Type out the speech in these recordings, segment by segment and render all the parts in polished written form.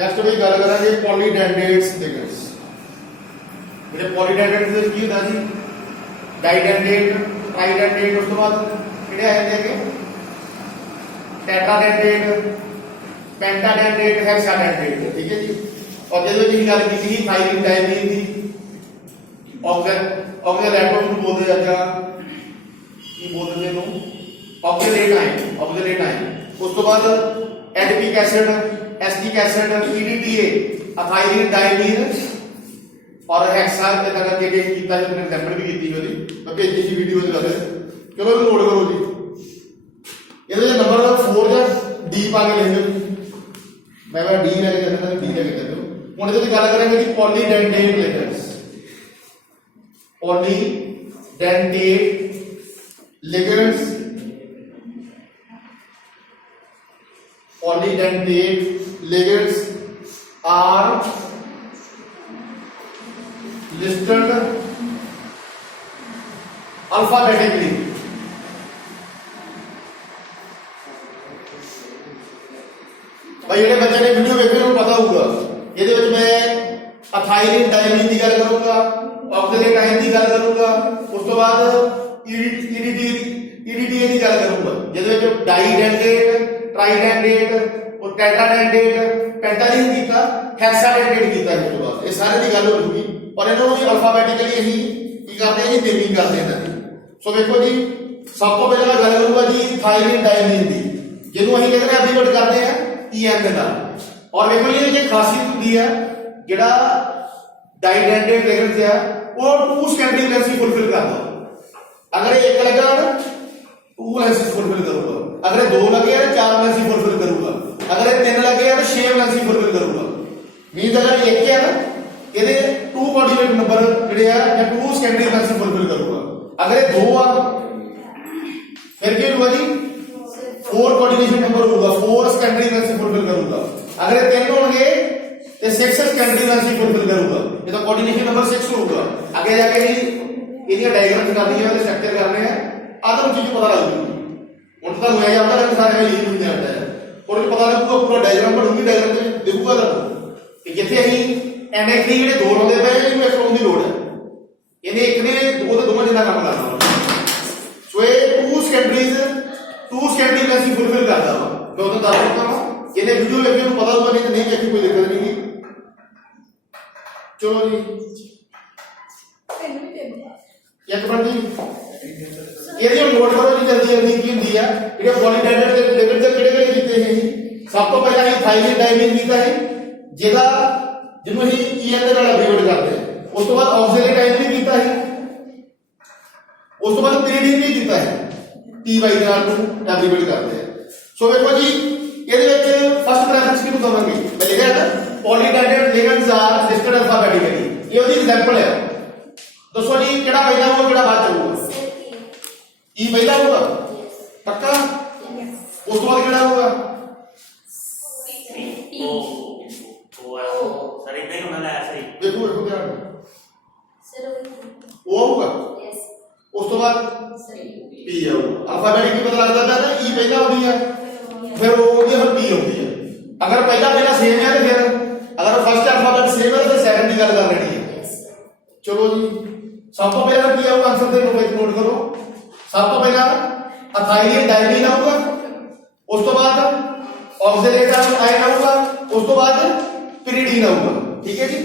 Next भी गल करांगे पॉलीडेंडेट्स लिगेंड्स। ਜਿਹੜੇ पॉलीडेंडेट्स ਦੇ ਕੀ ਹੁੰਦਾ ਜੀ डाइडेंडेट ट्राइडेंडेट ਉਸ ਤੋਂ ਬਾਅਦ ਕਿਹੜੇ ਆ ਜਾਂਦੇ ਹੈਗੇ ਟੈਟਰਾडेंडेट पेंटाडेंडेट हेक्साडेंडेट ठीक है जी। और ਜਦੋਂ ਜੀ ਗੱਲ ਕੀਤੀ ਸੀ ਥਾਇਰੀਨ ਡਾਇਮੀਨ ਦੀ ऑक्सैलेटोन ਨੂੰ ਬੋਲਦੇ ਆ ਜਾਂ ਕੀ ਬੋਲਦੇ ਨੇ ਨੂੰ ऑक्सैलेट आयन ਉਸ ਤੋਂ ਬਾਅਦ adipic acid acetic acid EDTA ethylene diamine और हेक्सा के तरह के केस कीता है मैंने एग्जांपल भी कीती है ਉਹਦੀ ਮੈਂ ਭੇਜੀ ਸੀ ਵੀਡੀਓ ਦੇ ਨਾਲ। ਚਲੋ ਇਹਨੂੰ ਨੋਟ ਕਰੋ ਜੀ। ਇਹਦੇ ਨੰਬਰ 4 ਜਾਂ ਡੀ ਪਾ ਕੇ ਲਿਖ ਦਿਓ। ਮੈਂ ਡੀ ਲੈ ਕੇ ਚੱਲਦਾ ਡੀ ਲੈ ਕੇ ਚੱਲੋ। ਹੁਣ ਇਹਦੀ ਗੱਲ ਕਰਾਂਗੇ ਜੀ ਪੋਲੀਡੈਂਡੇਟ ਲਿਗੈਂਡਸ। पॉलीडेंडेट लिगेंड्स are listed alphabetically। भाई ਜਿਹੜੇ ਬੱਚੇ ਨੇ ਵੀਡੀਓ ਵੇਖੇ ਨੂੰ ਪਤਾ ਹੋਊਗਾ ਇਹਦੇ ਵਿੱਚ ਮੈਂ ਅਥਾਈਲਿਨ ਡਾਇਮੀਨ ਦੀ ਗੱਲ ਕਰੂੰਗਾ, ऑक्सैलेट आयन ਦੀ ਗੱਲ ਕਰੂੰਗਾ, ਉਸ ਤੋਂ ਬਾਅਦ EDTA ਦੀ ਗੱਲ ਕਰੂੰਗਾ ਜਿਹਦੇ ਵਿੱਚ डाइडेंडेट ट्राइडेंडेट और टेट्राडेंडेट पेंटाडीन कीता हेक्साडेंडेट कीता है। उसके बाद ये सारे दी गल होगी और इन्हों भी अल्फाबेटिकली अहीं की करते हैं जी नेमिंग करते हैं इन्हां दी। सो देखो जी सब तो पहले मैं गल करूंगा जी थायरीन डायमीन दी जिन्हों अहीं कहते हैं एब्रीवेट करते हैं EN दे नाल। और देखो जी ये खासियत होंदी है जिहड़ा डाइडेंडेट लिगेंड्स है वो 2 स्टैंडिंग लेंस फुलफिल करदा। अगर एक लगा ना 2 लेंस फुलफिल करूंगा, अगर 2 लगे ना 4 लेंस फुलफिल करूंगा, अगर 3 लगे तो 6 लेंस फुलफिल करूंगा। मीन अगर एक है ना ये 2 कोऑर्डिनेट नंबर ਜਿਹੜੇ ਆ ਜਾਂ 2 ਸੈਕੰਡਰੀ ਲੈਂਸ ਫੁਲਫਿਲ ਕਰੂਗਾ। अगर 2 आ फिर क्या होगा जी 4 कोऑर्डिनेशन नंबर होगा, 4 सेकेंडरी लेंस फुलफिल करूंगा। अगर 3 होंगे तो 6 सेकेंडरी लेंस फुलफिल करूंगा। ये तो कोऑर्डिनेशन नंबर 6 होगा। आगे जाके जी ਇਹਦੀਆਂ डायग्राम्स करनी है, स्ट्रक्चर करने हैं, आदम चीज पता लग जूगी। ਹੁਣ ਤਾਂ ਹੋਇਆ ਜਾਂਦਾ ਹੈ ਸਾਰੇ ਲੀਕ ਹੁੰਦੇ ਆਉਂਦਾ ਹੈ और पता लगूगा पूरा डायग्राम बनूगी, डायग्राम में देखूगा तुहानू कि जिथे अहीं NH ਜਿਹੜੇ 2 ਲਾਉਂਦੇ ਪਏ ਇਹਨੂੰ ਇੱਕ ਲਾਉਣ ਦੀ ਲੋੜ ਹੈ। ਇਹਨੇ ਇੱਕ ਨੇ 2 ਤੇ ਦੋਵਾਂ ਜਿੰਨਾ ਕੰਮ ਕਰਨਾ। ਸੋ ਇਹ 2 ਸੈਕੰਡਰੀ ਲੈਂਸ ਫੁਲਫਿਲ ਕਰਦਾ ਵਾ। ਮੈਂ ਉਦੋਂ ਦੱਸ ਦਿੱਤਾ ਵਾ ਇਹਨੇ ਵੀਡੀਓ ਵੇਖ ਕੇ ਨੂੰ ਪਤਾ ਹੋਊਗਾ, ਨਹੀਂ ਤੇ ਨਹੀਂ ਵੇਖੀ ਕੋਈ ਦਿੱਕਤ ਨਹੀਂ। ਚਲੋ ਜੀ ਇੱਕ ਮਿੰਟ ਜੀ ਇਹਦੀ ਨੋਟ ਕਰੋ ਜੀ ਜਲਦੀ ਜਲਦੀ ਕੀ ਹੁੰਦੀ ਆ ਜਿਹੜੇ ਪੋਲੀਡੈਂਡੇਟ ਦੇ ਲਿਗੇਂਡ ਦੇ ਕਿਹੜੇ ਕਿਹੜੇ ਕੀਤੇ ਸੀ। ਸਭ ਤੋਂ ਪਹਿਲਾਂ ਇਹ ਥਾਇਲੀਨ ਡਾਇਮੀਨ ਕੀਤਾ ਹੈ ਜਿਹਦਾ ਜਿਹਨੂੰ ਅਸੀਂ EN ਦੇ ਨਾਲ ਐਬਰੀਵੇਟ ਕਰਦੇ ਹਾਂ। ਉਸ ਤੋਂ ਬਾਅਦ ऑक्सैलेट आयन भी ਕੀਤਾ ਹੈ, ਉਸ ਤੋਂ ਬਾਅਦ pyridine भी ਕੀਤਾ ਹੈ, TY ਦੇ ਨਾਲ ਨੂੰ ਐਬਰੀਵੇਟ ਕਰਦੇ ਹਾਂ। ਸੋ ਵੇਖੋ ਜੀ ਇਹਦੇ ਵਿੱਚ ਫਸਟ ਪ੍ਰੈਫਰੈਂਸ ਕਿਹਨੂੰ ਦਵਾਂਗੇ? ਮੈਂ ਲਿਖਿਆ ਨਾ ਪੋਲੀਡੈਂਡੇਟ ਲਿਗੇਂਡਸ ਆਰ ਲਿਸਟਡ ਅਲਫਾਬੈਟਿਕਲੀ। ਇਹ ਉਹਦੀ ਐਗਜ਼ਾਮਪਲ ਹੈ। ਦੱਸੋ ਜੀ ਕਿਹੜਾ ਪਹਿਲਾ ਹੋਊਗਾ ਕਿਹੜਾ ਬਾਅਦ ਚ ਹੋਊਗਾ? E पहला होगा पक्का? उस बाद क्या होगा? देखो देखो क्या O होगा। उस बाद P होगा। अल्फाबेटिक की पता लगता है ना E पहला होती है फिर O होती है फिर P होती है। अगर पहला सेम है तो फिर अगर फर्स्ट अल्फाबेट सेम है तो सेकंड की गल कर लेनी है। चलो जी सब तो पहला P होगा आंसर दे नोट करो। सब तो पहला अथाइलिन डायमीन आऊगा, उस तो बाद ऑक्सैलेट आयन आऊगा, उस तो बाद pyridine आऊगा। ठीक है जी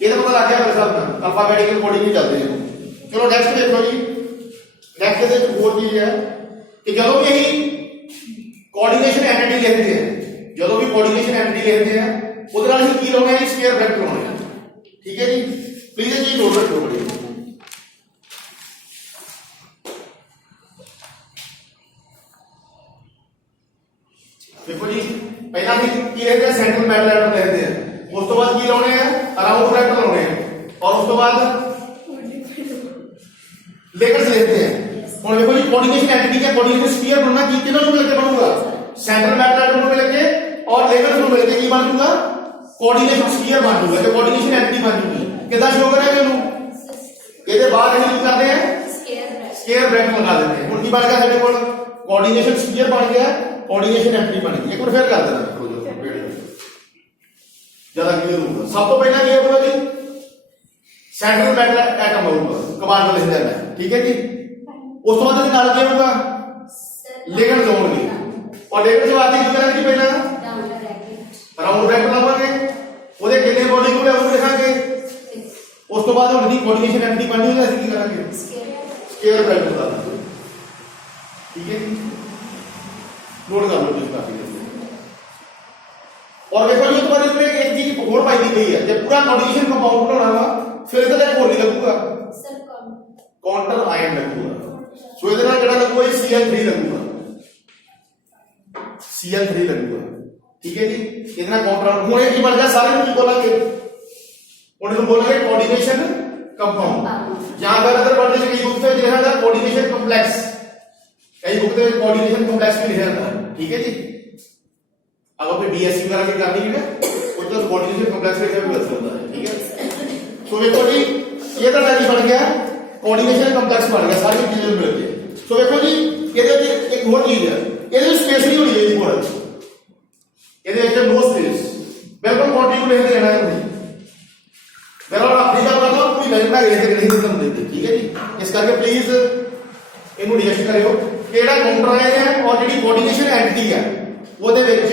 ये तो पता लग गया मेरे साहब ना अल्फाबेटिकल कोडिंग ही चलते हैं। चलो नेक्स्ट देखो जी नेक्स्ट ਦੇ ਵਿੱਚ ਹੋਰ ਚੀਜ਼ ਹੈ ਕਿ ਜਦੋਂ ਵੀ ਅਸੀਂ ਕੋਆਰਡੀਨੇਸ਼ਨ ਐਂਟੀਟੀ ਲਿਖਦੇ ਹਾਂ, ਜਦੋਂ ਵੀ ਕੋਆਰਡੀਨੇਸ਼ਨ ਐਂਟੀਟੀ ਲਿਖਦੇ ਹਾਂ ਉਹਦੇ ਨਾਲ ਅਸੀਂ ਕੀ ਲਾਉਣੇ ਆ? ਸਕੁਅਰ ਬ੍ਰੈਕਟ ਲਾਉਣੇ ਆ। ਠੀਕ ਹੈ ਜੀ ਪਲੀਜ਼ ਇਹ ਚੀਜ਼ ਨੋਟ ਰੱਖੋ ਬੜੀ। देखो जी पहला की लिखते हैं सेंट्रल मेटल एटम लिखते हैं, उस तो बाद की लाने हैं अराउंड ब्रैकेट लाने हैं और उस तो बाद कोऑर्डिनेशन एंटिटी का कोऑर्डिनेशन स्फीयर बनना की किन्हों मिलके बनूगा, सेंट्रल मैग्नेट को मिलके और लेवल को मिलके की बन जूगा, कोऑर्डिनेशन स्फीयर बन जूगा, तो कोऑर्डिनेशन एंटिटी बन जूगी। कितना शो करेगा ਇਹਨੂੰ, ਇਹਦੇ ਬਾਅਦ ਅਸੀਂ ਕੀ ਕਰਦੇ हैं, स्क्वायर ब्रैकेट लगा देते हैं। ਹੁਣ ਕੀ ਬਣ ਗਿਆ ਸਾਡੇ ਕੋਲ, कोऑर्डिनेशन स्फीयर बन गया, कोऑर्डिनेशन एंटिटी बन गई। एक बार फिर कर देना देखो जो ज्यादा क्लियर होगा। सब तो पहला क्या होगा जी, सेंट्रल मैग्नेट एटम होगा, कमांड लिख देना है, ठीक है जी। उस तो बाद ਇਹਦੇ ਨਾਲ ਕੀ ਹੋਊਗਾ, ਲਿਗेंड ਹੋਣਗੇ, और लिगेंड से आती ਕੀ ਕਰਾਂਗੇ ਪਹਿਲਾਂ ਰਾਉਂਡ ਬ੍ਰੈਕਟ ਲਾਵਾਂਗੇ, ਉਹਦੇ ਕਿੰਨੇ ਮੋਲੀਕੂਲ ਹੈ ਉਹ ਲਿਖਾਂਗੇ। ਉਸ ਤੋਂ ਬਾਅਦ ਹੁਣ ਦੀ ਕੋਆਰਡੀਨੇਸ਼ਨ ਐਂਟੀਟੀ ਬਣਨੀ ਹੋਈ, ਅਸੀਂ ਕੀ ਕਰਾਂਗੇ, स्क्वायर ब्रैकेट लगा देंगे, ठीक है जी। नोट कर लो इस काफी। और देखो ये तुम्हारे इसमें एक चीज और पाई दी गई है, जब पूरा कोऑर्डिनेशन कंपाउंड बनाना हुआ फिर इसका एक और नहीं लगूगा, काउंटर आयन लगूगा। सो इधर ना केड़ा लगूगा, Cl3 लगूगा, Cl3 लगूगा, ठीक है जी। इतना काउंटर हुन ये की बन गया, सारे में बोलेंगे उनको बोलेंगे कोऑर्डिनेशन कंपाउंड। यहां पर अगर पढ़ने से कई बुक में लिखा था कोऑर्डिनेशन कॉम्प्लेक्स, कई बुक में कोऑर्डिनेशन कॉम्प्लेक्स में लिखा था, ठीक है जी। अब अपने बीएससी वगैरह की करनी है ना, वो तो कोऑर्डिनेशन कॉम्प्लेक्स में भी बता होता है, ठीक है। सो देखो जी ये तो नहीं बन गया, कोऑर्डिनेशन कॉम्प्लेक्स बन गया, सारी चीजें मिल गई। सो देखो जी ਇਹਦੇ एक और चीज है, ਇਹਦੇ स्पेस नहीं होनी चाहिए कोड, ਇਹਦੇ ਵਿੱਚ नो स्पेस, बिल्कुल कंटिन्यू लिख देना है। मेरा अपनी बात करता हूं, पूरी लाइन में लिख के नहीं खत्म देते, ठीक है जी। इस करके प्लीज ਇਹਨੂੰ ਰਿਐਕਟ ਕਰਿਓ, ਕਿਹੜਾ ਕਾउंटर ਆਇਆ है और ਜਿਹੜੀ ਕੋਆਰਡੀਨੇਸ਼ਨ ਐਂਟੀਟੀ ਹੈ ਉਹਦੇ ਵਿੱਚ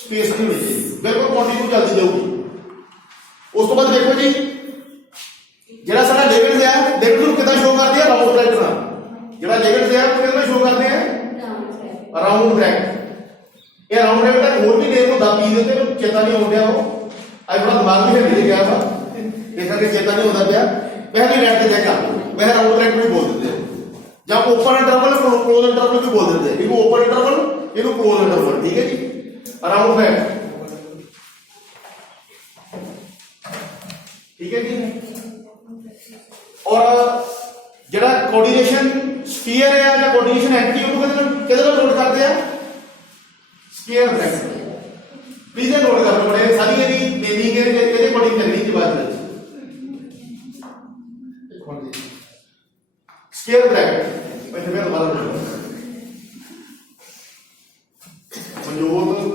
ਸਪੇਸ ਨਹੀਂ ਹੋਣੀ ਚਾਹੀਦੀ, ਬਿਲਕੁਲ ਕੰਟੀਨਿਊ ਚੱਲਦੀ ਜਾਊਗੀ। ਉਸ ਤੋਂ ਬਾਅਦ ਦੇਖੋ ਜੀ ਜਿਹੜਾ ਸਾਡਾ ਲਿਗेंड ਹੈ, ਲਿਗेंड ਨੂੰ ਕਿਦਾਂ ਸ਼ੋ ਕਰਦੇ ਆ, ਰਾਉਂਡ ਬ੍ਰੈਕਟ ਨਾਲ। ਜਿਹੜਾ ਲਿਗेंड ਹੈ ਉਹ ਕਿਦਾਂ ਸ਼ੋ ਕਰਦੇ ਆ, ਰਾਉਂਡ ਬ੍ਰੈਕਟ। ਇਹ ਰਾਉਂਡ ਬ੍ਰੈਕਟ ਦਾ ਹੋਰ ਵੀ ਨੇਮ ਹੁੰਦਾ, ਪੀ ਦੇ ਉੱਤੇ ਚੇਤਾ ਨਹੀਂ ਆਉਂਦਿਆ, ਉਹ ਅੱਜ ਬੜਾ ਦਿਮਾਗ ਵੀ ਹਿੱਲ ਗਿਆ ਵਾ, ਇਸ ਕਰਕੇ ਚੇਤਾ ਨਹੀਂ ਹੁੰਦਾ ਪਿਆ। ਵੈਸੇ ਵੀ ਨੈਟ ਤੇ ਚੈੱਕ ਕਰ ਲਓ, ਵੈਸੇ ਰਾਉਂਡ ਬ੍ਰੈਕਟ ਵੀ ਬੋਲ ਦਿੰਦੇ ਜਾਂ ओपन इंटरवल क्लोज इंटरवल भी बोल देते हैं, इनको ओपन इंटरवल इनको क्लोज इंटरवल, ठीक है जी। राउंड ब्रैकेट, ठीक है जी। और जेड़ा कोऑर्डिनेशन स्फीयर है या कोऑर्डिनेशन एंटिटी उनको किधर नोट करते हैं, स्क्वायर ब्रैकेट। प्लीज नोट कर लो, बड़े सारी ये नेमिंग है, ਇਹਦੇ ਕੋਡਿੰग करनी की बात है। स्क्वायर ब्रैकेट वैसे मैं दोबारा मनोज,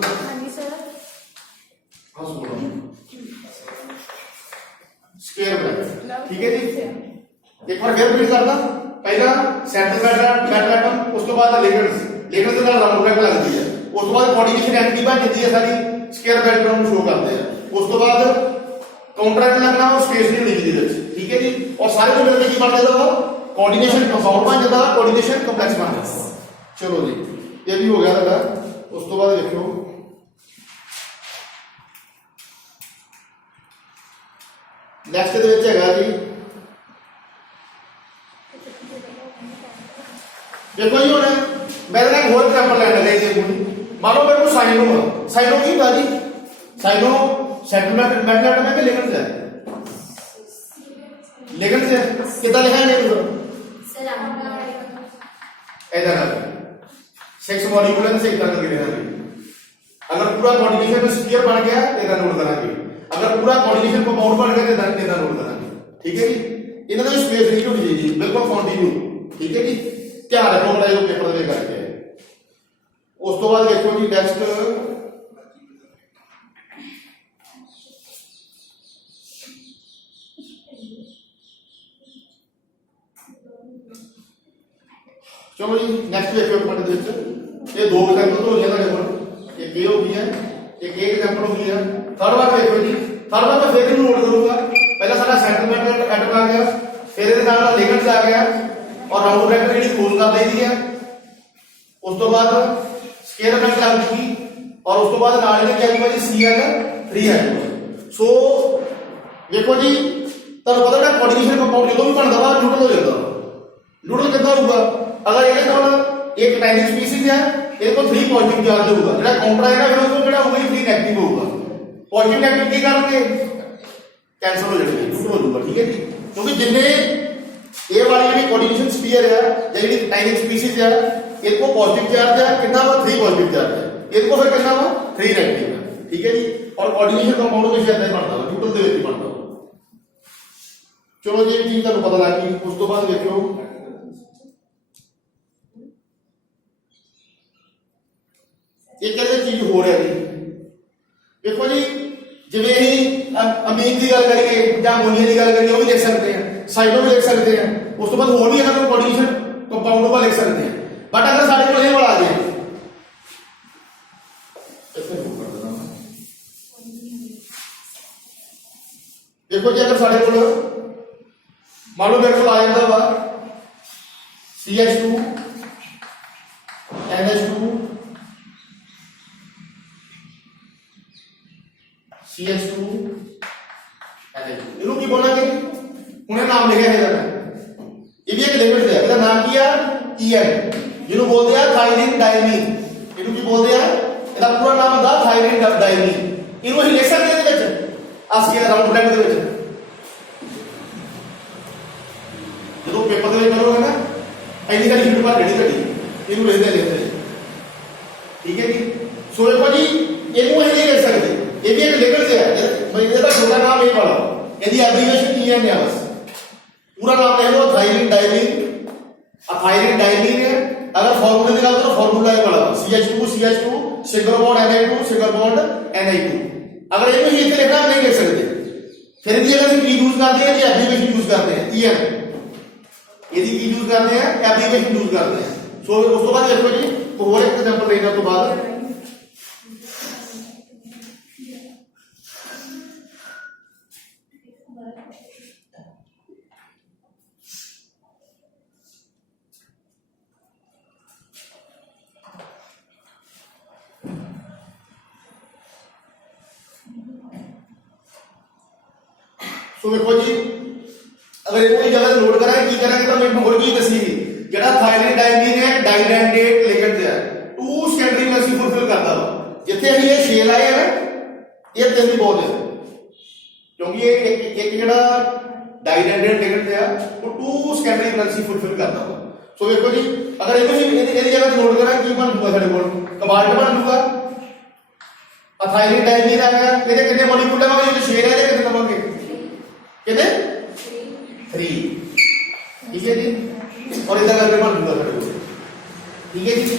हाँ जी सर, हाँ सुनो, स्क्वायर ब्रैकेट, ठीक है जी। एक बार फिर रिपीट करना, पहला सेंट्रल मैग्नेट एटम, उसके बाद लिगेंड्स, लिगेंड्स के राउंड ब्रैकेट लगती है, उसके बाद कोऑर्डिनेशन एंटिटी बन जाती है, सारी स्क्वायर ब्रैकेट हम शो करते हैं। उसके बाद काउंटर लगना और स्पेस नहीं होनी चाहिए, ठीक है जी। और सारे को मिलकर की बन जाता है, कोऑर्डिनेशन कंपाउंड बन जाता है, कोऑर्डिनेशन कॉम्प्लेक्स बन जाता है। चलो जी ये भी हो गया था। उस तो बाद देखो नेक्स्ट ਦੇ ਵਿੱਚ ਹੈਗਾ जी, देखो जी ਹੁਣ मैं ना एक और एग्जांपल लेना है जी। मान लो मेरे को साइनो है, साइनो की था जी, साइनो सेंट्रल मैग्नेट में लिगेंड है, लिगेंड से कितना लिखा है नहीं ऐसा कर 6 मॉलिक्यूल से इतना करके लिखा। अगर पूरा कोऑर्डिनेशन में स्फीयर बन गया तो इतना नोट करांगे, अगर पूरा कोऑर्डिनेशन कंपाउंड बन गया तो इतना नोट करांगे, ठीक है जी। इन्हें तो स्पेस नहीं होनी चाहिए, बिल्कुल कंटिन्यू, ठीक है जी। ध्यान रखो बड़ा जो पेपर में करके। उस तो बाद देखो जी नेक्स्ट चलो जी नेक्स्ट देखो पॉइंट ਦੇ ਵਿੱਚ ਇਹ ਦੋ एग्जांपल तो हो गया ਤੁਹਾਡੇ ਕੋਲ, एक ये हो गई है, एक एग्जांपल हो गई है। थर्ड बार देखो जी, थर्ड बार मैं फिर नोट करूंगा, पहला सारा सेंट्रल मैग्नेट एटम आ गया, फिर ਇਹਦੇ ਨਾਲ लिगेंड्स आ गया और राउंड ब्रैकेट ਜਿਹੜੀ क्लोज कर दी है। उस तो बाद स्क्वायर ब्रैकेट लग चुकी और उस तो बाद ਨਾਲ ਇਹਨੇ क्या किया जी, Cl3 है। सो देखो जी ਤੁਹਾਨੂੰ ਪਤਾ ਹੈ ਕੋਆਰਡੀनेशन ਕੰपाउंड ਜਦੋਂ ਵੀ ਬਣਦਾ ਵਾ ਨਿਊਟਰਲ ਹੋ ਜਾਂਦਾ। ਨਿਊਟਰਲ ਕਿੱਦਾਂ ਹੋਊਗਾ, अगर ये एक नाइट्रिक स्पीसीज है, ये तो 3 पॉजिटिव चार्ज होगा, जेड़ा काउंटर आएगा फिर उसको जेड़ा होगा 3 नेगेटिव होगा। पॉजिटिव नेगेटिव की करके कैंसिल हो जाएंगे, न्यूट्रल हो जाएगा, ठीक है जी। क्योंकि जिन्ने ये वाली जी कोऑर्डिनेशन स्फीयर है या जी टाइनिंग स्पीसीज है, इनको पॉजिटिव चार्ज है कितना वा 3 पॉजिटिव चार्ज है, इनको फिर कितना वा 3 नेगेटिव है। ठीक है जी। और कोऑर्डिनेशन कंपाउंड में शायद बनता है न्यूट्रल ਦੇ ਵਿੱਚ ਬਣਦਾ। चलो जी ये चीज ਤੁਹਾਨੂੰ पता लग गई। उस तो बाद देखो एक कहते चीज हो रहा जी, देखो जी जिवें ही अमीन की गल करिए या अमोनिया की गल करिए वो भी लिख सकते हैं, साइडों भी लिख सकते हैं, उस तो बाद होर भी अगर कोऑर्डिनेशन कंपाउंड का लिख सकते हैं। बट अगर साढ़े को ये वाला आ जाए देखो जी, अगर साढ़े को मान लो मेरे को आ जाता वा CH2 NH2 CH2 ਇਹਨੂੰ ਕੀ ਬੋਲਾਂਗੇ, ਉਹਨੇ ਨਾਮ ਲਿਖਿਆ ਹੈ ਇਹਦਾ, ਇਹ ਵੀ ਇੱਕ ਲਿਮਿਟ ਹੈ, ਇਹਦਾ ਨਾਮ ਕੀ ਆ EN, ਜਿਹਨੂੰ ਬੋਲਦੇ ਆ ਥਾਇਰੀਨ ਡਾਇਮੀਨ। ਇਹਨੂੰ ਕੀ ਬੋਲਦੇ ਆ, ਇਹਦਾ ਪੂਰਾ ਨਾਮ ਹੁੰਦਾ ਥਾਇਰੀਨ ਡਾਇਮੀਨ। ਇਹਨੂੰ ਅਸੀਂ ਲਿਖ ਸਕਦੇ ਹਾਂ ਇਹਦੇ ਵਿੱਚ ਆਸਕੀ ਦਾ ਰਾਉਂਡ ਬ੍ਰੈਕਟ ਦੇ ਵਿੱਚ, ਜਦੋਂ ਪੇਪਰ ਦੇ ਵਿੱਚ ਕਰੋਗੇ ਨਾ ਇੰਨੀ ਸਾਰੀ ਹੀਟ ਭਰ ਜਿਹੜੀ ਘਟੀ ਇਹਨੂੰ ਲਿਖਦੇ। ਠੀਕ ਹੈ ਜੀ। ਸੋ ਦੇਖੋ ਜੀ ਇਹਨੂੰ ਅਸੀਂ ਨਹੀਂ ਲਿਖ ਸਕਦੇ, ये भी एक लेवल से है, इसका छोटा नाम एक वाला, यदि एब्रिविएशन EN है, बस पूरा नाम ले लो थायरीन डायमीन। थायरीन डायमीन है, अगर फार्मूला निकालो तो फार्मूला है वाला CH2 single bond Na2 single bond Na2। अगर ये भी इसे लिखना नहीं लिख सकते, फिर भी अगर की यूज करते हैं या एब्रिविएशन यूज करते हैं EN, यदि की यूज करते हैं एब्रिविएशन यूज करते हैं। सो उस तो बाद देखो जी और एक एग्जांपल लेना तो बाद सो देखो जी, अगर एक कोई जगह नोट करा की करेंगे तो मैं और चीज दसी जेड़ा थायरीन डायमीन है डाइडेंटेट लिगेंड है टू सेकेंडरी मर्सी फुलफिल करता हो। जिथे ये शेल आए है ना ये तीन बहुत है, क्योंकि ये एक जेड़ा डाइडेंटेट लिगेंड है वो टू सेकेंडरी मर्सी फुलफिल करता हो। सो देखो जी, अगर एक जगह नोट करा की बन दूंगा साडे कोल कोबाल्ट बन दूंगा, थायरीन डायमीन आ गया, ਇਹਦੇ ਕਿੰਨੇ ਮੋਲੀਕੂਲ ਲਵਾਂਗੇ, ਜੇ शेल है ਇਹਦੇ ਕਿੰਨੇ ਲਵਾਂਗੇ, कितने 3। ठीक है जी। और इधर करके मान दूंगा खड़े हो। ठीक है जी।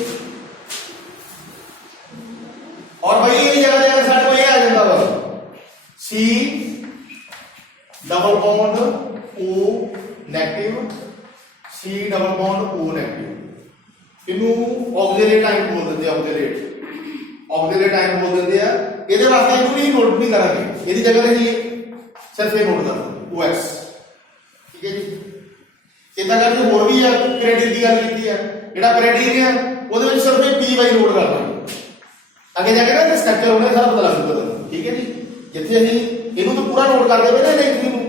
और भाई ये जगह जगह साइड को ये आ जाता है C double bond O negative, C double bond O negative. इनू ऑक्सिलेट टाइप बोल देते हैं, ऑक्सिलेट टाइप बोल देते हैं। ਇਹਦੇ ਵਾਸਤੇ ਇਹਨੂੰ ਨਹੀਂ ਨੋਟ ਨਹੀਂ ਕਰਾਂਗੇ, ਇਹਦੀ ਜਗ੍ਹਾ ਤੇ ਹੀ सिर्फ ये नोट कर OX। ठीक है जी। इतना करके होर भी है क्रेडिट की गल की है, जेड़ा क्रेडिट है ਉਹਦੇ ਵਿੱਚ सिर्फ P वाई नोट कर लाਂਗੇ, ਅੱਗੇ ਜਾ ਕੇ ਨਾ ਸਟਰਕਚਰ ਉਹਨੇ ਸਾਰਾ ਪਤਾ ਲੱਗ ਜੂਗਾ। ਠੀਕ ਹੈ ਜੀ। ਜਿੱਥੇ ਅਸੀਂ ਇਹਨੂੰ ਤਾਂ ਪੂਰਾ ਨੋਟ ਕਰਦੇ ਪਏ ਨਾ ਇੱਕ ਨੂੰ,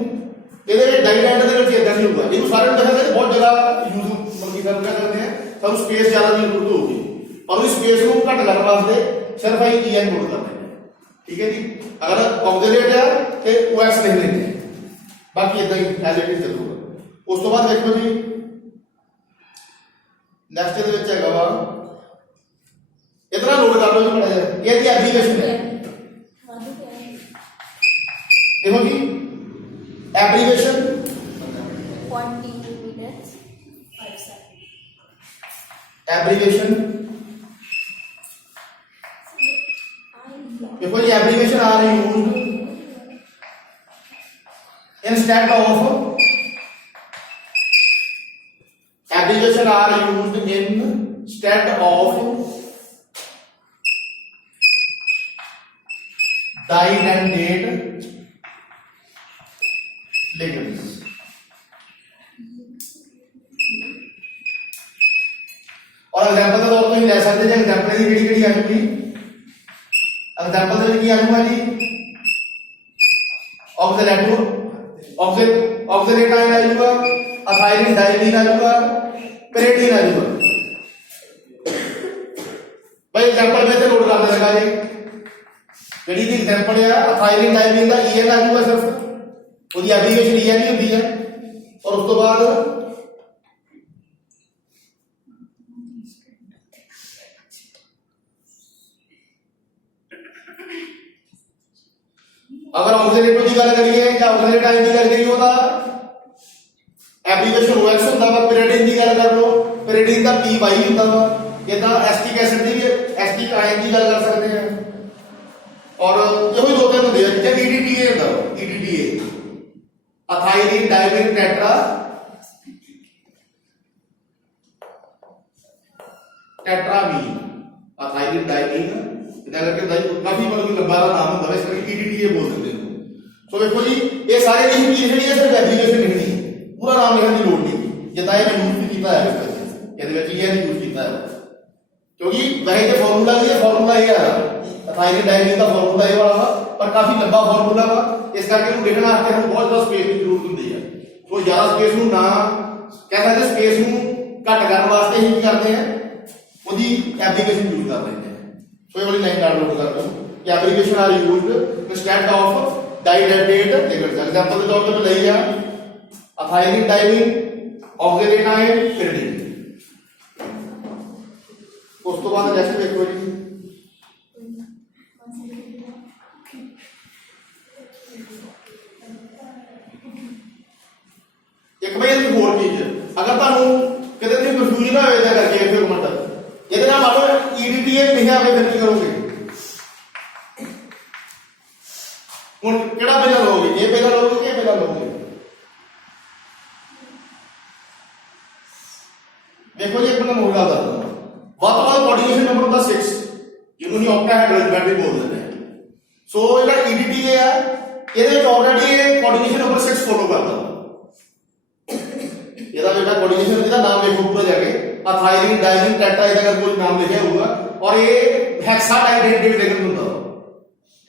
ਇਹਦੇ ਡਾਇਡੈਂਟ ਦੇ ਵਿੱਚ ਇਦਾਂ ਨਹੀਂ ਹੋਊਗਾ। ਇਹਨੂੰ ਸਾਰੇ ਨੂੰ ਦੇਖਾਂਗੇ ਬਹੁਤ ਜਗ੍ਹਾ ਯੂਜ਼ ਮਤਲਬ ਕੀ ਕਰਦੇ ਆ, ਸਾਨੂੰ ਸਪੇਸ ਜ਼ਿਆਦਾ ਦੀ ਜ਼ਰੂਰਤ ਹੋਊਗੀ, ਔਰ ਇਸ ਸਪੇਸ ਨੂੰ ਘੱਟ ਕਰਨ ਵਾਸਤੇ ਸਿਰਫ ਅਸੀਂ EN ਨੋਟ ਕਰਦੇ ਹਾਂ। ठीक है जी। अगर ऑक्सिलेट है तो OX नहीं लेंगे, बाकी इतना ही एज इट इज चलूगा। उस तो बाद देखो जी नेक्स्ट ਦੇ ਵਿੱਚ ਹੈਗਾ ਵਾ इतना नोट कर लो जी बड़ा है, ये दी एब्रिविएशन है। देखो जी एब्रिविएशन 42 minutes 5 seconds। एब्रिविएशन देखो जी abbreviation are used instead of, abbreviation are used instead of bidentate ligands. और एग्जांपल के तौर पर ले सकते हैं, एग्जांपल की केड़ी-केड़ी आ चुकी एग्जांपल की आ जाऊंगा जी ऑक्सिलेट आ जाऊंगा, थायरीन डायमीन आ जाऊंगा, पेरेटीन आ जाऊंगा। भाई एग्जांपल में से नोट कर देगा जी, जेडी दी एग्जांपल है थायरीन डायमीन का EN आ जाऊंगा, सिर्फ ਉਹਦੀ एब्रिविएशन EN ही होती है। और उस तो बाद अगर ऑक्सीडेटिव की गल करिए या ऑक्सीडेट आयन की गल करिए ਉਹਦਾ एप्लीकेशन OX ਹੁੰਦਾ ਵਾ pyridine ਦੀ ਗੱਲ कर लो pyridine ਦਾ PY ਹੁੰਦਾ ਵਾ ਇਦਾਂ एसिटिक एसिड ਦੀ भी एसिटिक आयन की गल कर सकते हैं और ਇਹੋ ਹੀ ਦੋ ਤਿੰਨ ਹੁੰਦੇ ਆ ਜਿੱਥੇ EDTA ਹੁੰਦਾ EDTA ethylene diamine tetra tetrammine ethylene diamine इधर करके दाई काफी मतलब लंबा नाम ਹੁੰਦਾ है इसलिए EDTA बोल देते हैं सो देखो जी ये सारे लिखी ਜਿਹੜੀ ਹੈ ਸਿਰਫ ਐਪਲੀਕੇਸ਼ਨ ਲਿਖਣੀ ਹੈ पूरा नाम लिखने की लोड़ नहीं जितना ये मैं यूज किया है ਇਹਦੇ ਵਿੱਚ ਇਹ ਨਹੀਂ ਯੂਜ਼ ਕੀਤਾ ਹੈ क्योंकि वही जो फार्मूला ये है एथाइलिन डाइमिन का फार्मूला ये वाला पर काफी लंबा फार्मूला वा इस करके ਨੂੰ ਲਿਖਣ ਵਾਸਤੇ ਸਾਨੂੰ ਬਹੁਤ ਜ਼ਿਆਦਾ ਸਪੇਸ ਦੀ ਜ਼ਰੂਰਤ ਹੁੰਦੀ ਹੈ ਸੋ ਜ਼ਿਆਦਾ ਸਪੇਸ ਨੂੰ ਨਾ ਕਹਿੰਦਾ ਜੇ ਸਪੇਸ ਨੂੰ ਘੱਟ ਕਰਨ ਵਾਸਤੇ ਹੀ ਕੀ ਕਰਦੇ ਆ ਉਹਦੀ ਐਪਲੀਕੇਸ਼ਨ ਯੂਜ਼ ਕਰ ਲੈਂਦੇ ਆ ਸੋ ਇਹ ਵਾਲੀ ਲਾਈਨ ਡਾਊਨਲੋਡ ਕਰ ਲਓ ਕਿ application are used instead of डाइडेटेड एग्जांपल के तौर पे मैं ले एथाइलिन डाइमिन ऑक्सीडेट आयन pyridine उस तो बाद नेक्स्ट देखो जी एक भाई एक होर चीज अगर ਤੁਹਾਨੂੰ ਕਿਤੇ ਤੁਸੀਂ ਕਨਫਿਊਜ਼ਨ ਨਾ ਹੋਵੇ ਤਾਂ ਕਰਕੇ ਫਿਰ ਕਮੈਂਟ ਇਹਦੇ ਨਾਲ ਮੰਨ ਲਓ EDTA ਲਿਖਿਆ ਹੋਵੇ ਫਿਰ ਕੀ ਕਰੋਗੇ ਹੁਣ ਕਿਹੜਾ ਪਹਿਲਾਂ ਲਓਗੇ ਇਹ ਪਹਿਲਾਂ ਲਓਗੇ ਕਿ ਇਹ ਪਹਿਲਾਂ ਲਓਗੇ देखो जी एक मैं मोड़ डालता हूं बात बात कोऑर्डिनेशन नंबर होता 6 ਜਿਹਨੂੰ ਹੀ ऑक्टाहेड्रल भी बोल देते हैं सो ਇਹਦਾ EDTA है ਇਹਦੇ ਵਿੱਚ ਆਲਰੇਡੀ ਇਹ ਕੋਆਰਡੀਨੇਸ਼ਨ ਨੰबर 6 ਫੋਲੋ ਕਰਦਾ ਇਹਦਾ ਬੇਟਾ ਕੋਆਰਡੀਨੇਸ਼ਨ ਇਹਦਾ ਨਾਮ ਲਿਖੋ ਪੂਰਾ ਜਾ ਕੇ एथाइलिन डाइमिन टेट्रा ਇਹਦਾ अगर कोई नाम लिखा होगा और ये हेक्साडाइडेट लिखਣ ਹੁੰਦਾ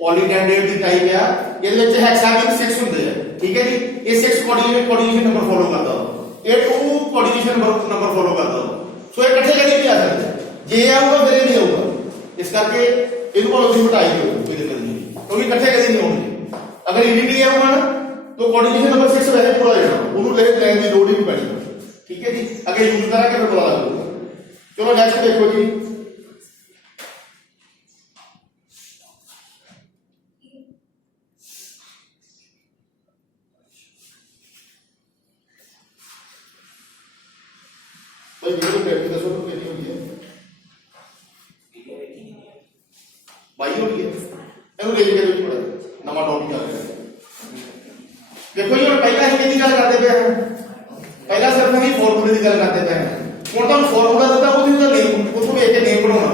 पॉलीडेंडेट ਦੀ ਟਾਈਪ ਆ ਇਹਦੇ ਵਿੱਚ ਹੈਕਸਾਗਨ 6 ਹੁੰਦੇ ਆ ਠੀਕ ਹੈ ਜੀ ਇਹ 6 ਕੋਆਰਡੀਨੇਸ਼ਨ ਨੰबर ਫੋਲੋ ਕਰਦਾ ਇਹ 2 कोऑर्डिनेशन नंबर फॉलो करता हो सो ये इकट्ठे कभी नहीं आ सकते जे आऊगा फिर ये नहीं होगा इस करके इनको लोग मिटाई दो कोई दिक्कत नहीं क्योंकि इकट्ठे कभी नहीं होंगे अगर EDTA आऊगा ना तो कोऑर्डिनेशन नंबर 6 वैसे पूरा जाना उन्होंने ले लेने की लोड़ ही नहीं पड़ी ठीक है जी अगर यूज करा के फिर पता लगेगा चलो नेक्स्ट देखो जी भाई वीडियो कैसे दसो तो कितनी होगी है भाई होगी है ਇਹਨੂੰ ਲੈ ਕੇ ਦੇਖੋ ਨਵਾਂ ਟੌਪਿਕ ਆ ਗਿਆ ਦੇਖੋ ਜੀ ਹੁਣ ਪਹਿਲਾਂ ਹੀ ਕਿਹਦੀ ਗੱਲ ਕਰਦੇ ਪਏ ਹਾਂ ਪਹਿਲਾਂ ਸਿਰਫ ਅਸੀਂ ਫਾਰਮੂਲੇ ਦੀ ਗੱਲ ਕਰਦੇ ਪਏ ਹਾਂ ਹੁਣ ਤੁਹਾਨੂੰ ਫਾਰਮੂਲਾ ਦਿੱਤਾ ਉਹਦੀ ਦਾ ਨੇਮ ਉੱਥੋਂ ਵੇਖ ਕੇ ਨੇਮ ਬਣਾਉਣਾ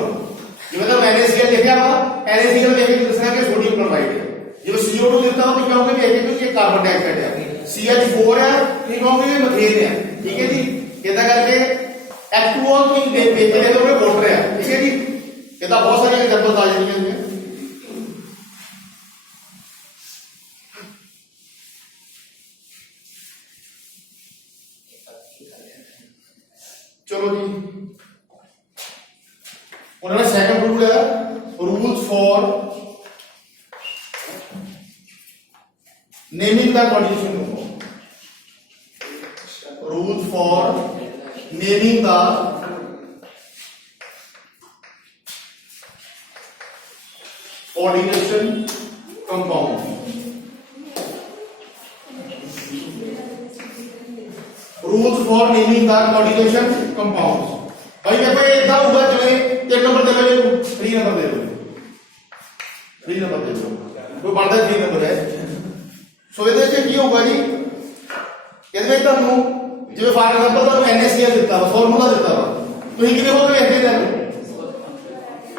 ਜਿਵੇਂ ਤਾਂ NaCl ਲਿਖਿਆ ਵਾ NaCl ਵੇਖ ਕੇ ਦੱਸਣਾ ਕਿ ਸੋਡੀਅਮ ਕਲੋਰਾਈਡ ਹੈ ਜਿਵੇਂ CO2 ਦਿੱਤਾ ਉਹ ਕਹੋਗੇ ਵੇਖ ਕੇ ਕਿ ਇਹ ਕਾਰਬਨ ਡਾਈਆਕਸਾਈਡ ਹੈ CH4 है ये कहोगे ये मीथेन है ठीक है जी इदा करके H2O की बेच के तो वाटर है ठीक है जी इदा बहुत सारी एग्जांपल्स आ जाएंगे इसमें चलो जी उन्होंने सेकंड रूल है rules for naming the condition rules for naming the coordination compound rules for naming the coordination compounds भाई देखो ये इतना होगा जिवें 3 नंबर दे दो 3 नंबर दे दो 3 नंबर दे दो कोई बनता 3 नंबर है सो ਇਹਦੇ ਵਿੱਚ ਕੀ ਹੋਊਗਾ ਜੀ ਇਹਦੇ ਵਿੱਚ ਤੁਹਾਨੂੰ ਜਿਵੇਂ ਫਾਰ ਐਗਜ਼ਾਮਪਲ ਤੁਹਾਨੂੰ NaCl ਦਿੱਤਾ ਵਾ ਫਾਰਮੂਲਾ ਦਿੱਤਾ ਵਾ ਤੁਸੀਂ ਕਿਵੇਂ ਹੋ ਕੇ ਲਿਖਦੇ ਨੇ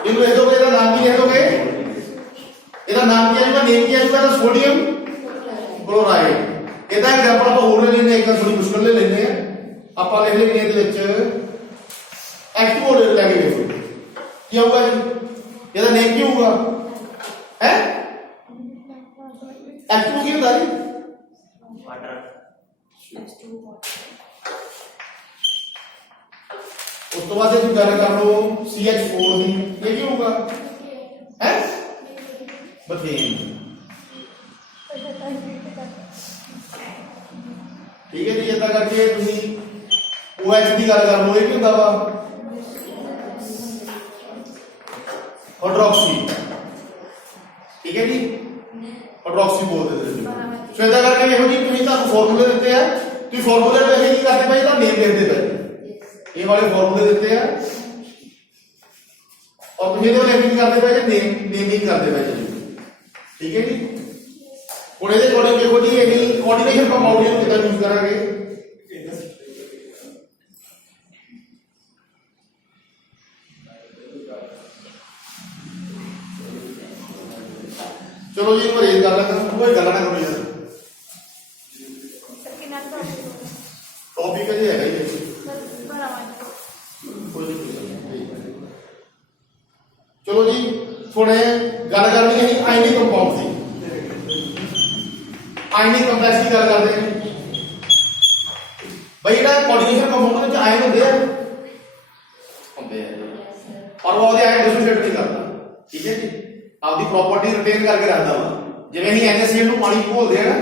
ਇਹਨੂੰ ਲਿਖ ਦੋਗੇ ਇਹਦਾ ਨਾਮ ਕੀ ਲਿਖ ਦੋਗੇ ਇਹਦਾ ਨਾਮ ਕੀ ਆਜੂਗਾ ਨੇਮ ਕੀ ਆਜੂਗਾ ਤਾਂ ਸੋਡੀਅਮ ਕਲੋਰਾਈਡ ਇਹਦਾ ਐਗਜ਼ਾਮਪਲ ਆਪਾਂ ਹੋਰ ਲੈਣੇ ਇੱਕ ਥੋੜੀ ਮੁਸ਼ਕਲ ਲੈ ਲੈਣੇ ਆ ਆਪਾਂ ਲਿਖ ਲੈਣੇ ਇਹਦੇ ਵਿੱਚ H2O ਲੈ ਕੇ ਵੇਖੋ ਕੀ ਹੋਊਗਾ ਜੀ ਇਹਦਾ ਨੇਮ ਕੀ ਹੋਊਗਾ ਹੈ H2O ਕੀ ਹੁੰਦਾ ਜੀ वाटर ਉਸ ਤੋਂ ਬਾਅਦ ਜੇ ਗੱਲ ਕਰ ਲਓ CH4 ਦੀ ਇਹ ਕੀ ਹੋਊਗਾ ਹੈ ਮੀਥੇਨ ठीक है जी इदा करके ਤੁਸੀਂ OH ਦੀ ਗੱਲ ਕਰ ਲਓ ਇਹ ਕੀ ਹੁੰਦਾ ਵਾ हाइड्रोक्सी ठीक है जी ਹਾਈਡਰੋਕਸੀ ਬੋਲਦੇ ਨੇ। ਸੋ ਇਦਾਂ ਕਰਕੇ ਇਹੋ ਜਿਹੀ ਤੁਸੀਂ ਤੁਹਾਨੂੰ ਫਾਰਮੂਲੇ ਦਿੱਤੇ ਆ, ਤੁਸੀਂ ਫਾਰਮੂਲੇ ਨੂੰ ਇਹ ਕੀ ਕਰਦੇ ਭਾਈ ਇਹਦਾ ਨੇਮ ਲਿਖਦੇ ਪਏ, ਇਹ ਵਾਲੇ ਫਾਰਮੂਲੇ ਦਿੱਤੇ ਆ ਔਰ ਤੁਸੀਂ ਇਹਦੇ ਲਈ ਕੀ ਕਰਦੇ ਪਏ ਨੇਮਿੰਗ ਕਰਦੇ ਪਏ ਜੀ। ਠੀਕ ਹੈ ਜੀ। ਹੁਣ ਇਹਦੇ ਕੋਲ ਦੇਖੋ ਜੀ ਇਹ ਕੋਆਰਡੀਨੇਸ਼ਨ ਕੰਪਾਊਂਡ ਨੂੰ ਕਿੱਦਾਂ ਯੂਜ਼ ਕਰਾਂਗੇ। चलो जी परहेज कर लेंगे, कोई गल ना करो यार। टॉपिक है जी है चलो जी थोड़े गल करनी है आयनिक कंपाउंड की। आयनिक कंपलेक्स की गल करते हैं भाई, जो कोऑर्डिनेशन कंपाउंड में आयन होंगे और वो आयन डिसोसिएट नहीं करता। ठीक है जी, आपकी प्रॉपर्टी रिटेन करके रखता वा। जिवें ही NaCl ਨੂੰ ਪਾਣੀ ਘੋਲਦੇ ਆ ਨਾ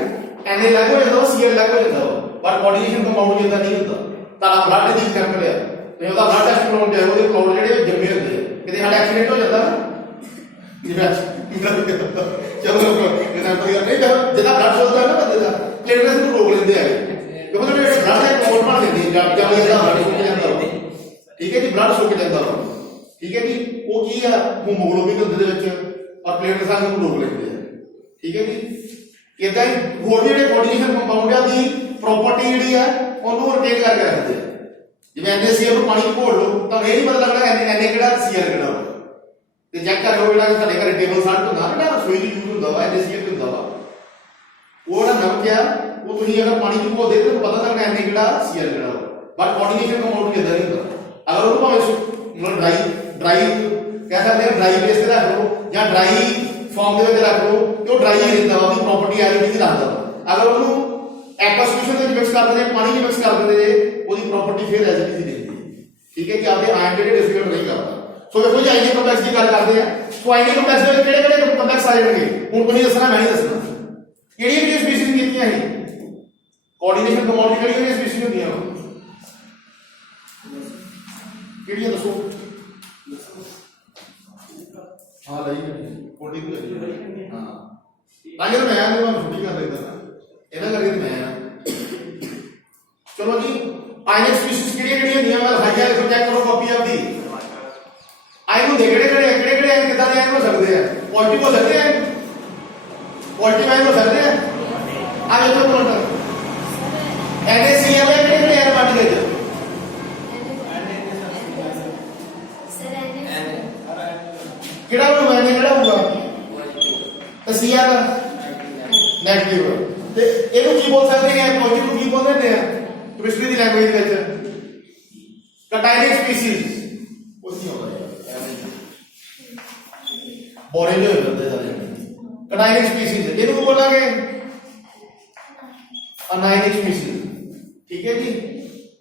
Na ਲੱਗ ਹੋ ਜਾਂਦਾ, Cl ਲੱਗ ਹੋ ਜਾਂਦਾ, ਪਰ ਕੋਆਰਡੀਨੇਸ਼ਨ ਕੰਪਾਊਂਡ ਜਿੱਦਾਂ ਨਹੀਂ ਹੁੰਦਾ। ਤੁਹਾਡਾ ਬਲੱਡ ਦੀ ਐਗਜ਼ਾਮਪਲ ਆ, ਤੇ ਉਹਦਾ ਬਲੱਡ ਟੈਸਟ ਕਰਾਉਣ ਜਾਓ, ਉਹਦੇ ਕਲਾਉਡ ਜਿਹੜੇ ਜੰਮੇ ਹੁੰਦੇ ਆ, ਕਿਤੇ ਸਾਡਾ ਐਕਸੀਡੈਂਟ ਹੋ ਜਾਂਦਾ ਨਾ ਚਲੋ ਐਗਜ਼ਾਮਪਲ ਨਹੀਂ ਤਾਂ ਜਿਹਦਾ ਬਲੱਡ ਹੁੰਦਾ ਨਾ ਬੰਦੇ ਦਾ ਪਲੇਟਲੈਟਸ ਨੂੰ ਰੋਕ ਲੈਂਦੇ ਆ, ਕਿਉਂਕਿ ਜਿਹੜੇ ਬਲੱਡ ਦਾ ਕਲਾਉਡ ਬਣ ਜਾਂਦੇ ਜਾਂ ਜਾਂਦਾ ਬਲੱਡ ਸੁੱਕ ਜਾਂਦਾ। ਠੀਕ ਹੈ ਜੀ, ਬਲੱਡ ਸੁੱਕ ਜਾਂਦਾ। ਠੀਕ ਹੈ ਜੀ, ਉਹ ਕੀ ਆ ਹੀਮੋਗਲੋਬਿਨ ਹੁੰਦੇ ਦੇ ਵਿੱਚ और प्लेटलेट्स ਨੂੰ ਰੋਕ ਲੈਂਦੇ ਆ। ਠੀਕ ਹੈ ਜੀ, ਇਦਾਂ ਹੀ ਹੋਰ ਵੀ ਜਿਹੜੇ ਕੋਆਰਡੀਨੇਸ਼ਨ ਕੰਪਾਊਂਡਾਂ ਦੀ ਪ੍ਰਾਪਰਟੀ ਜਿਹੜੀ ਆ ਉਹਨੂੰ ਰਿਟੇਨ ਕਰਕੇ ਰੱਖਦੇ ਆ। ਜਿਵੇਂ NaCl ਨੂੰ ਪਾਣੀ ਘੋਲ ਲਓ ਤਾਂ ਇਹ ਨਹੀਂ ਪਤਾ ਲੱਗਣਾ Na ਕਿਹੜਾ Cl ਕਿਹੜਾ ਵਾ, ਤੇ ਚੈੱਕ ਕਰ ਲਓ ਜਿਹੜਾ ਤੁਹਾਡੇ ਘਰੇ ਟੇਬਲ ਸਾਲਟ ਹੁੰਦਾ ਨਾ, ਰਸੋਈ ਦੀ ਯੂਜ਼ ਹੁੰਦਾ ਵਾ NaCl ਹੁੰਦਾ ਵਾ, ਉਹ ਜਿਹੜਾ ਨਮਕ ਆ ਉਹ ਤੁਸੀਂ ਅਗਰ ਪਾਣੀ ਚ ਘੋਲ ਦੇ ਤਾਂ ਪਤਾ ਲੱਗਣਾ Na ਕਿਹੜਾ Cl ਕਿਹੜਾ ਵਾ। ਬਟ ਕੋਆਰਡੀਨੇਸ਼ਨ ਕੰਪਾਊਂਡ ਕਿਦਾਂ ਨਹੀਂ ਹੁੰਦਾ। ਅਗਰ ਉਹਨੂੰ ਭਾਵੇਂ ਡਰਾਈ कह सकते हैं ड्राई बेस पे रख लो या ड्राई फॉर्म के रख लो तो ड्राई ही रहता है, प्रॉपर्टी आ रही रखता। अगर उन्होंने एक्वा सॉल्यूशन मिक्स कर देते पानी में मिक्स कर देते उसकी प्रॉपर्टी फिर एज इट इज रहती है। ठीक है कि आपके आयन जेडे डिफिकल्ट नहीं करता। सो देखो जी आयनिक कंपलेक्स की गल करते हैं, सो आयनिक कंपलेक्स में किहड़े-किहड़े कंपलेक्स आ जाएंगे हुण तुसीं दसना, मैं नहीं दसना। किहड़ियां-किहड़ियां स्पीशीज कीतियां है कोऑर्डिनेशन कंपाउंड किहड़ियां स्पीशीज होंदियां किहड़ियां दसो। हाँ लई कोटी तो लई हाँ आगे तो मैं नहीं छुट्टी कर लेता ना इधर करके तो मैं। चलो जी आयनिक स्पीशीज किहड़ियां नियम है लिखाई है, चेक करो कॉपी ऑफ दी आयन होंदे किहड़े आयन किदां दे आयन हो सकदे हैं। पॉजिटिव हो सकदे हैं, पॉजिटिव आयन हो सकदे हैं। आ देखो नोट NaCl है किहड़े आयन बन गए ਕਿਹੜਾ ਹੋਊਗਾ ਕਿਹੜਾ ਹੋਊਗਾ ਤਾਂ Cl ਨੈਗੇਟਿਵ। ਤੇ ਇਹਨੂੰ ਕੀ ਬੋਲ ਸਕਦੇ ਆ, ਪੋਜ਼ਿਟਿਵ ਨੂੰ ਕੀ ਬੋਲਦੇ ਆ ਕੈਮਿਸਟਰੀ ਦੀ ਲੈਂਗੁਏਜ ਵਿੱਚ ਕਟਾਇਨਿਕ ਸਪੀਸੀਜ਼। ਉਹ ਕੀ ਹੁੰਦਾ ਬੋਰੇ ਜੋ ਹੁੰਦੇ ਸਾਰੇ ਕਟਾਇਨਿਕ ਸਪੀਸੀਜ਼, ਇਹਨੂੰ ਬੋਲਾਂਗੇ ਅਨਾਇਨਿਕ ਸਪੀਸੀਜ਼। ਠੀਕ ਹੈ ਜੀ,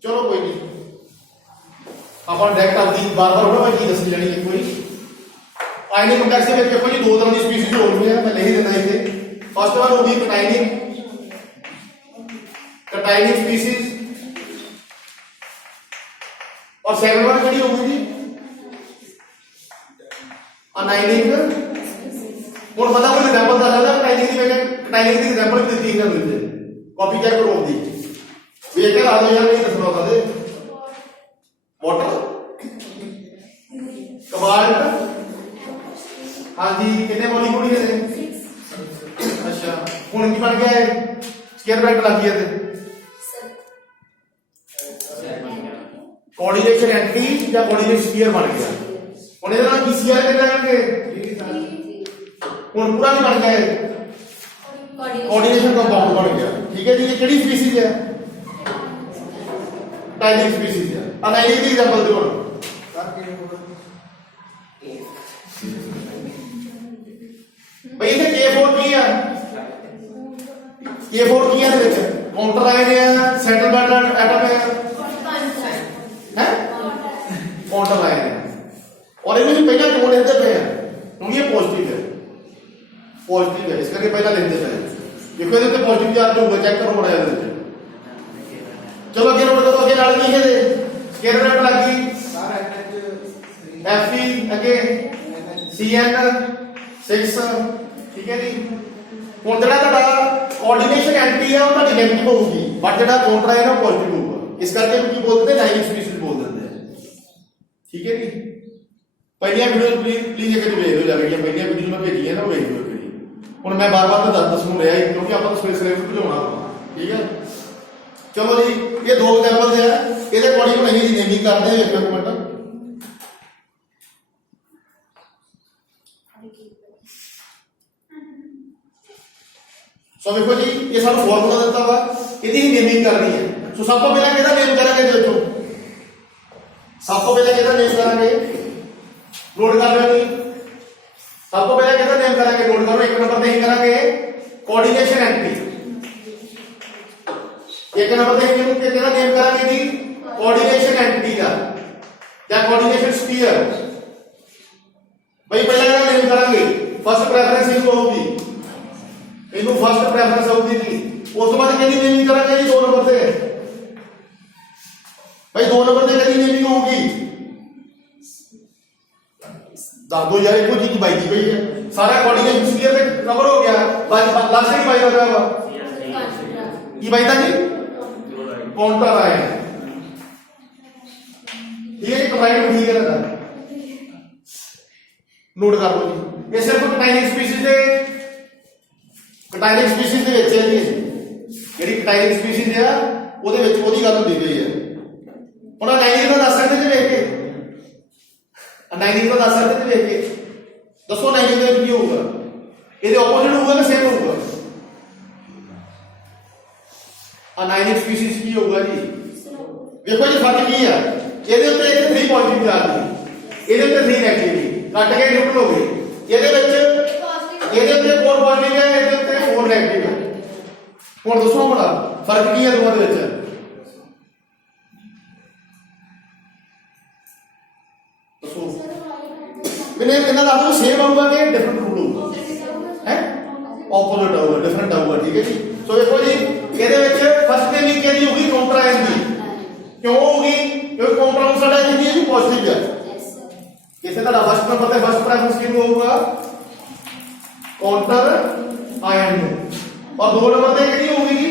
ਚਲੋ ਕੋਈ ਨਹੀਂ ਆਪਾਂ ਡਾਇਰੈਕਟ ਆਪਦੀ ਬਾਰ-ਬਾਰ ਉਹਨਾਂ ਵਿੱਚ ਦੱਸ ਲੈਣੀ ਹੈ। ਕੋਈ आयनिक कंपलेक्स में देखो जी दो तरह की स्पीशीज हो रही है, मैं नहीं देता इसे। फर्स्ट वन होगी कटाइनिक स्पीशीज और सेकंड वन कड़ी होगी जी अनाइनिक। और पता कोई एग्जांपल दस सकता कटाइनिक की वजह कटाइनिक की एग्जांपल भी दी है मुझे कॉपी चेक करो दी वे के ला दो यार नहीं दसना होता दे वाटर कबाल्ट। हाँ जी कितने मॉलिक्यूल है 6। अच्छा हुन की बन गया है स्क्वायर ब्रैकेट लग गया थे कोऑर्डिनेशन एंटी या कोऑर्डिनेशन स्फीयर बन गया। हुन इहदे नाल की Cl कितना आएंगे हुन पूरा नहीं बन गया है कोऑर्डिनेशन कंपाउंड बन गया। ठीक है जी, ये केड़ी स्पीशीज है टाइनिक स्पीशीज है। अनाइनिक की एग्जांपल दो भाई इधर K4 की है K4 की है ਵਿੱਚ काउंटर आए ने सेटलमेंट एटम है काउंटर आए ने और इन्हें पहला क्यों लेते पे हैं क्योंकि ये पॉजिटिव है इस करके पहला लेते पे देखो इधर पॉजिटिव चार्ज होगा चेक करो बड़ा इधर। चलो अगे नोट करो अगे नाल की है स्क्वायर ब्रैकेट लगी Fe अगे Cn 6। ठीक है जी, ਹੁਣ ਜਿਹੜਾ ਤੁਹਾਡਾ ਕੋਆਰਡੀਨੇਸ਼ਨ ਐਂਟਰੀ ਹੈ ਉਹ ਤੁਹਾਡੀ ਨੈਗੇਟਿਵ ਹੋਊਗੀ, ਬਟ ਜਿਹੜਾ ਕਾਉਂਟਰ ਹੈ ਨਾ ਪੋਜ਼ਿਟਿਵ ਹੋਊਗਾ। ਇਸ ਕਰਕੇ ਕੀ ਬੋਲਦੇ ਨੇ, ਡਾਇਨਿਕ ਸਪੀਸੀਜ਼ ਬੋਲ ਦਿੰਦੇ ਆ। ਠੀਕ ਹੈ ਜੀ। ਪਹਿਲੀਆਂ ਵੀਡੀਓ ਪਲੀਜ਼ ਇੱਕ ਵੇਖ ਲਓ, ਜਿਹੜੀਆਂ ਪਹਿਲੀਆਂ ਵੀਡੀਓ ਮੈਂ ਭੇਜੀਆਂ ਨਾ ਉਹ ਵੇਖ ਲਓ ਕਰੀ। ਹੁਣ ਮੈਂ ਬਾਰ-ਬਾਰ ਦੱਸ ਨੂੰ ਰਿਹਾ ਕਿਉਂਕਿ ਆਪਾਂ ਨੂੰ ਸਵੇਰੇ ਸਵੇਰੇ ਭਜਾਉਣਾ। ਠੀਕ ਹੈ, ਚਲੋ ਜੀ ਇਹ ਦੋ ਐਗਜ਼ਾਮਪਲ ਹੈ, ਇਹਦੇ ਅਕੋਰਡਿੰਗ ਨਹੀਂ ਜੀ ਨੇਮਿੰਗ ਕਰਦੇ ਇੱਕ ਮਿੰਟ। ਸੋ ਵੇਖੋ ਜੀ ਇਹ ਸਾਨੂੰ ਫਾਰਮੂਲਾ ਦਿੱਤਾ ਵਾ, ਇਹਦੀ ਹੀ ਨੇਮਿੰਗ ਕਰਨੀ ਹੈ। ਸੋ ਸਭ ਤੋਂ ਪਹਿਲਾਂ ਕਿਹਦਾ ਨੇਮ ਕਰਾਂਗੇ ਜੀ ਬੱਚੋ, ਸਭ ਤੋਂ ਪਹਿਲਾਂ ਕਿਹਦਾ ਨੇਮ ਕਰਾਂਗੇ, ਨੋਟ ਕਰ ਲਓ ਜੀ। ਸਭ ਤੋਂ ਪਹਿਲਾਂ ਕਿਹਦਾ ਨੇਮ ਕਰਾਂਗੇ, ਨੋਟ ਕਰੋ। ਇੱਕ ਨੰਬਰ ਤੇ ਹੀ ਕਰਾਂਗੇ ਕੋਆਰਡੀਨੇਸ਼ਨ ਐਂਟਰੀ। ਇੱਕ ਨੰਬਰ ਤੇ ਇਹਨੂੰ ਕਿਹਦਾ ਨੇਮ ਕਰਾਂਗੇ ਜੀ, ਕੋਆਰਡੀਨੇਸ਼ਨ ਐਂਟਰੀ ਦਾ ਜਾਂ ਕੋਆਰਡੀਨੇਸ਼ਨ ਸਫੀਅਰ। ਬਈ ਪਹਿਲਾਂ ਇਹਦਾ ਨੇਮ ਕਰਾਂਗੇ, ਫਸਟ ਪ੍ਰੈਫਰੈਂਸ ਇਹਨੂੰ ਹੋਊਗੀ, ਇਹਨੂੰ ਫਸਟ ਪ੍ਰੈਫਰੈਂਸ ਹੋਊਗੀ ਜੀ। ਉਸ ਤੋਂ ਬਾਅਦ ਕਿਹਦੀ ਨੇਮਿੰਗ ਕਰਾਂਗੇ ਜੀ, 2 ਨੰਬਰ ਤੇ। ਭਾਈ 2 ਨੰਬਰ ਤੇ ਕਿਹਦੀ ਨੇਮਿੰਗ ਹੋਊਗੀ, ਦੱਸ ਦੋ ਯਾਰ, ਇੱਕੋ ਜੀ ਕੀ ਬਾਈ ਦੀ ਪਈ ਹੈ। ਸਾਰਾ ਕੋਆਰਡੀਨੇਸ਼ਨ ਸਫੀਅਰ ਤੇ ਕਵਰ ਹੋ ਗਿਆ। ਲਾਸਟ ਕੀ ਬਾਈ ਹੋ ਗਿਆ ਵਾ, ਕੀ ਬਾਈ ਦਾ ਜੀ, ਕਾਉਂਟਰ ਆਇਆ। ਠੀਕ ਹੈ ਜੀ, ਕੰਬਾਈਨਡ ਠੀਕ ਹੈ ਨਾ, ਨੋਟ ਕਰ ਲਓ ਜੀ। ਇਹ ਸਿਰਫ ਕਟਾਈਨਿਕ ਸਪੀਸੀਜ਼ ਦੇ ਵਿੱਚ ਹੈ ਜੀ। ਜਿਹੜੀ ਕਟਾਈਨਿਕ ਸਪੀਸੀਜ਼ ਆ ਉਹਦੇ ਵਿੱਚ ਉਹਦੀ ਗੱਲ ਹੁੰਦੀ ਪਈ ਹੈ। ਹੁਣ ਅਨਾਈਨਿਕ ਦਾ ਦੱਸ ਸਕਦੇ ਜੀ ਵੇਖ ਕੇ, ਅਨਾਈਨਿਕ ਦਾ ਦੱਸ ਸਕਦੇ ਜੀ ਵੇਖ ਕੇ ਦੱਸੋ ਅਨਾਈਨਿਕ ਦੇ ਵਿੱਚ ਕੀ ਹੋਊਗਾ, ਇਹਦੇ ਆਪੋਜ਼ਿਟ ਹੋਊਗਾ ਕਿ ਸੇਮ ਹੋਊਗਾ। ਅਨਾਈਨਿਕ ਸਪੀਸੀਜ਼ ਕੀ ਹੋਊਗਾ ਜੀ, ਵੇਖੋ ਜੀ ਫਰਕ ਕੀ ਆ। ਇਹਦੇ ਉੱਤੇ ਇੱਥੇ 3 ਪੋਜ਼ਿਟਿਵ ਚਾਰਜ, ਇਹਦੇ ਉੱਤੇ 3 ਨੈਗੇਟਿਵ, ਕੱਟ ਕੇ ਨਿਊਟਰਲ ਹੋ ਗਏ। ਇਹਦੇ ਉੱਤੇ 4 ਪੋਜ਼ਿਟਿਵ ਹੈ, ਇਹਦੇ ਉੱਤੇ 4 ਨੈਗੇਟਿਵ ਹੈ। ਹੁਣ ਦੱਸੋ ਬੜਾ ਫਰਕ ਕੀ ਹੈ ਦੋਵਾਂ ਦੇ ਵਿੱਚ, ਦੱਸੋ ਮੈਨੂੰ ਇਹਨਾਂ ਦਾ ਆਪ ਸੇਮ ਆਊਗਾ ਕਿ ਡਿਫਰੈਂਟ ਰੂਲ ਹੋਊਗਾ, ਹੈ ਆਪੋਜ਼ਿਟ ਆਊਗਾ, ਡਿਫਰੈਂਟ ਆਊਗਾ। ਠੀਕ ਹੈ ਜੀ। ਸੋ ਦੇਖੋ ਜੀ ਇਹਦੇ ਵਿੱਚ ਫਸਟ ਨੇਮਿੰਗ ਕਿਹਦੀ ਹੋਊਗੀ, ਕਾਉਂਟਰ ਆਇਨ ਦੀ। ਕਿਉਂ ਹੋਊਗੀ, ਕਿਉਂਕਿ ਕਾਉਂਟਰ ਆਇਨ ਸਾਡਾ ਜਿਹੜੀ ਹੈ ਪੋਜ਼ਿਟਿਵ ਹੈ। ਕਿਸੇ ਦਾ ਫਸਟ ਨੰਬਰ ਤੇ ਫਸਟ ਪ੍ਰੈਫਰੈਂਸ ਕਿਹਨੂੰ ਹੋਊਗਾ, काउंटर आयन में। और 2 नंबर पे कितनी होगी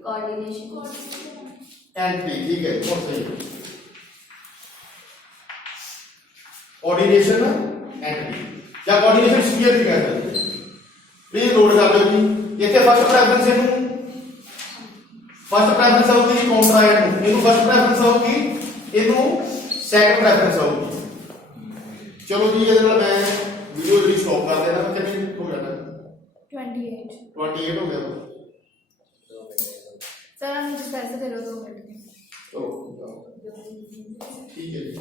कोऑर्डिनेशन एंट्री। ठीक है बहुत सही। कोऑर्डिनेशन एंट्री या कोऑर्डिनेशन स्फीयर भी कहते हैं। प्लीज नोट कर लो जी इतने फर्स्ट प्रेफरेंस इनू फर्स्ट प्रेफरेंस होगी जी काउंटर आयन इनू फर्स्ट प्रेफरेंस होगी इनू सेकंड प्रेफरेंस होगी। चलो जी ये मैं वीडियो जी स्टॉप कर देना। कितने हो गया 28 हो गया सर हम मुझे पैसे दे रहे हो 2 मिनट में। ठीक है जी।